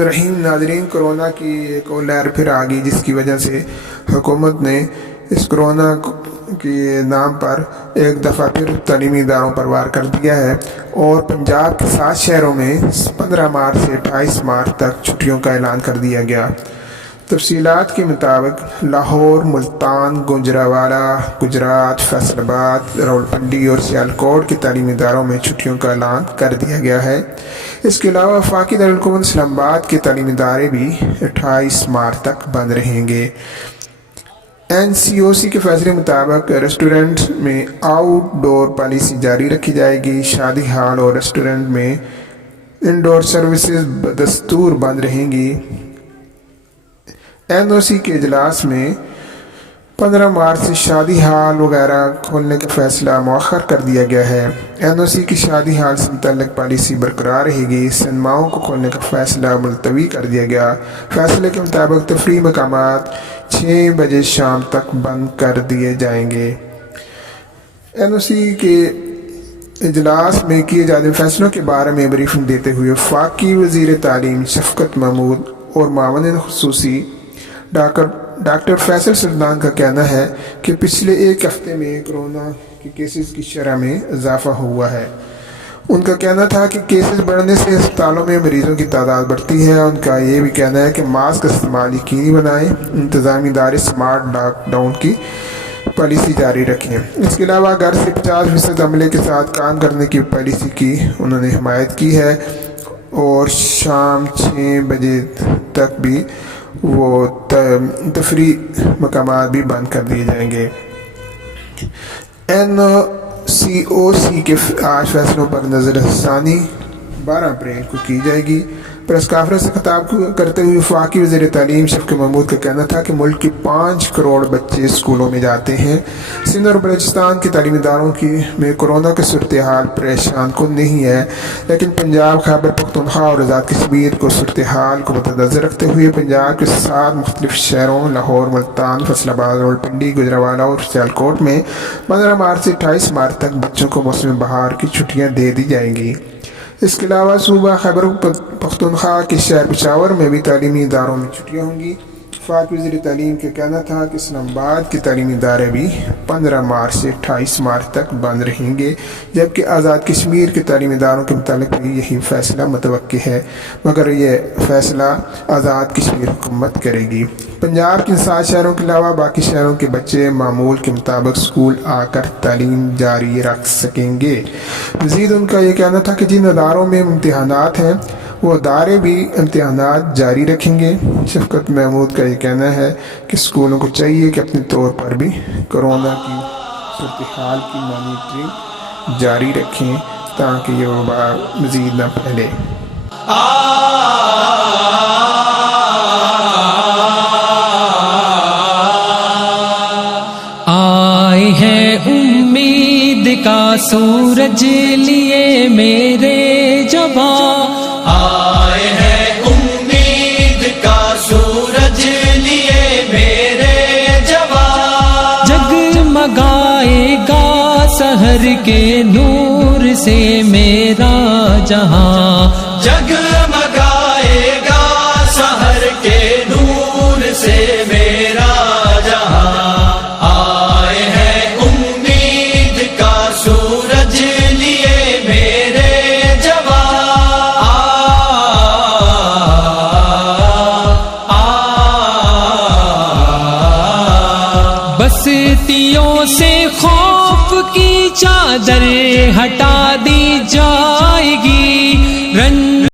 रहीम नाज़रीन, कोरोना की एक और लहर फिर आ गई, जिसकी वजह से हुकूमत ने इस कोरोना के नाम पर एक दफ़ा फिर तालीमी इदारों पर वार कर दिया है और पंजाब के 7 शहरों में 15 मार्च से 28 मार्च तक छुट्टियों का ऐलान कर दिया गया। तफसीलात के मुताबिक लाहौर, मुल्तान, गुजरावाला, गुजरात, फैसलाबाद, रावलपिंडी और सियालकोट के तालीमी इदारों में छुट्टियों का ऐलान कर दिया गया है। इसके अलावा वफाकी दारुल-हुकूमत इस्लामाबाद के तालीमी इदारे भी 28 मार्च तक बंद रहेंगे। NCOC के फैसले मुताबिक रेस्टोरेंट में आउटडोर पॉलिसी जारी रखी जाएगी। शादी हॉल और रेस्टोरेंट में इंडोर सर्विसेज बदस्तूर बंद रहेंगी। NOC के इजलास में 15 मार्च से शादी हॉल वगैरह खोलने का फैसला मौखर कर दिया गया है। NOC की शादी हॉल से मुतल्लिक पॉलिसी बरकरार रहेगी। सिनेमाओं को खोलने का फैसला मुलतवी कर दिया गया। फैसले के मुताबिक तफरीह मकामात 6 बजे शाम तक बंद कर दिए जाएंगे। NOC के इजलास में किए जाने फैसलों के बारे में ब्रीफिंग देते हुए वफाकी वज़ीर तालीम शफकत महमूद और मावन खुसूसी डॉक्टर फैसल सुल्तान का कहना है कि पिछले एक हफ्ते में कोरोना के केसेस की शरह में इजाफा हुआ है। उनका कहना था कि केसेस बढ़ने से अस्पतालों में मरीजों की तादाद बढ़ती है। उनका ये भी कहना है कि मास्क का इस्तेमाल यकीनी बनाएं। इंतजामी इदारे स्मार्ट लॉकडाउन की पॉलिसी जारी रखें। इसके अलावा घर से 50% अमले के साथ काम करने की पॉलिसी की उन्होंने हिमायत की है और शाम 6 बजे तक भी वो तफरीह मकामात भी बंद कर दिए जाएंगे। NCOC के आज फैसलों पर नज़रसानी 12 अप्रैल को की जाएगी। प्रेस कॉन्फ्रेंस से खिताब करते हुए वफाकी वज़ीर तालीम शफकत महमूद का कहना था कि मुल्क के 5 करोड़ बच्चे स्कूलों में जाते हैं। सिंध और बलूचिस्तान के तालीमी इदारों में कोरोना की सूरत हाल परेशान कुन नहीं है, लेकिन पंजाब, खैबर पख्तूनख्वा और आज़ाद कश्मीर को सूरत हाल को मद्देनज़र रखते हुए पंजाब के 7 मुख्तलिफ शहरों लाहौर, मुल्तान, फैसलाबाद, रावलपिंडी, गुजरावाला और सियालकोट में 15 मार्च से 28 मार्च तक बच्चों को मौसम बहार की छुट्टियाँ दे दी जाएंगी। इसके अलावा सूबा खैबर पख्तूनख्वा के शहर पेशावर में भी तालीमी इदारों में छुट्टियाँ होंगी। वफाकी वज़ीर तालीम का कहना था कि इस्लामाबाद के तालीमी इदारे भी 15 मार्च से 28 मार्च तक बंद रहेंगे, जबकि आज़ाद कश्मीर के तालीमी इदारों के मुतालिक भी यही फैसला मुतवक्की है, मगर ये फैसला आज़ाद कश्मीर हुकूमत करेगी। पंजाब के 7 शहरों के अलावा बाकी शहरों के बच्चे मामूल के मुताबिक स्कूल आकर तालीम जारी रख सकेंगे। मज़ीद उनका ये कहना था कि जिन अदारों में इम्तिहानात हैं वो अदारे भी इम्तिहानात जारी रखेंगे। शफकत महमूद का ये कहना है कि स्कूलों को चाहिए कि अपने तौर पर भी कोरोना की सूरत हाल की मॉनिटरिंग जारी रखें ताकि ये वबा मज़ीद न फैले। आए हैं उम्मीद का सूरज लिए मेरे जवां, आए हैं उम्मीद का सूरज लिए मेरे जवान। जगमगाएगा सहर के नूर से मेरा जहां, जगमगाएगा सहर के नूर से मेरा जहां। आए हैं उम्मीद का सूरज लिए मेरे बस्तियों से खौफ की चादर हटा दी जाएगी।